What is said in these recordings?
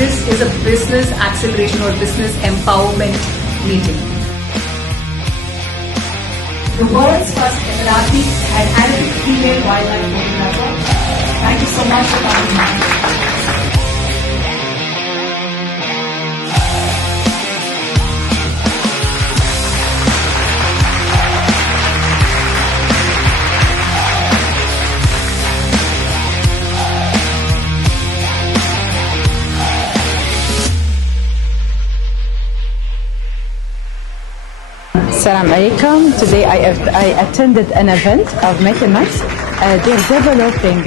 this is a business acceleration or business empowerment meeting. The world's first Emirati and Arabic female wildlife photographer. Thank you so much for coming. Assalamu alaikum. Today I attended an event of Metamax. They're developing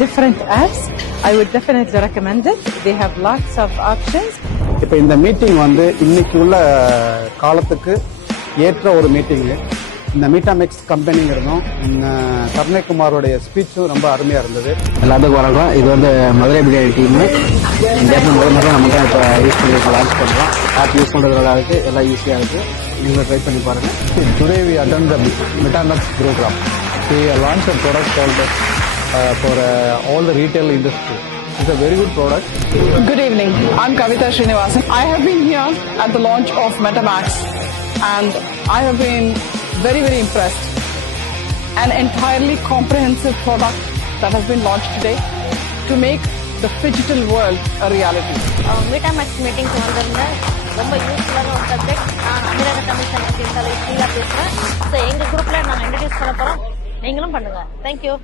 different apps. I would definitely recommend it. They have lots of options. இப்போ இந்த மீட்டிங் வந்து இன்னைக்கு உள்ள காலத்துக்கு ஏற்ற ஒரு மீட்டிங்கு. இந்த மீட்டாமெக்ஸ் கம்பெனிங்கிறதும் கருணைக்குமாரோடைய ஸ்பீச்சும் ரொம்ப அருமையாக இருந்தது. எல்லாத்துக்கும் வணக்கம். இது வந்து மதுரை பிரியாணி டீம். இந்த ஆப் முதல்ல நம்ம தான் இப்போ யூஸ் பண்ணி லான்ச் பண்ணுறோம். ஆப் யூஸ் பண்ணுறதுனால இருக்குது, எல்லாம் ஈஸியாக இருக்குது. நீங்களும் ட்ரை பண்ணி பாருங்கள். Today we attend the Metamax program. We launched a product called for all the retail industry. It's a very good product. Good evening. I'm Kavita Srinivasan. I have been here at the launch of Metamax and I have been very, very impressed. An entirely comprehensive product that has been launched today to make the digital world a reality. Metamax meeting க்கு வந்திருந்தேன். ரொம்ப யூஸ்ஃபுல்லான ஒரு சப்ஜெக்ட். நான் அமீரக கமிஷன் அப்படின்ற ஃப்ரீயா பேசுறேன். ஸோ எங்க குரூப்ல நாங்கள் இன்ட்ரடியூஸ் பண்ண போறோம். நீங்களும் பண்ணுங்க. தேங்க்யூ.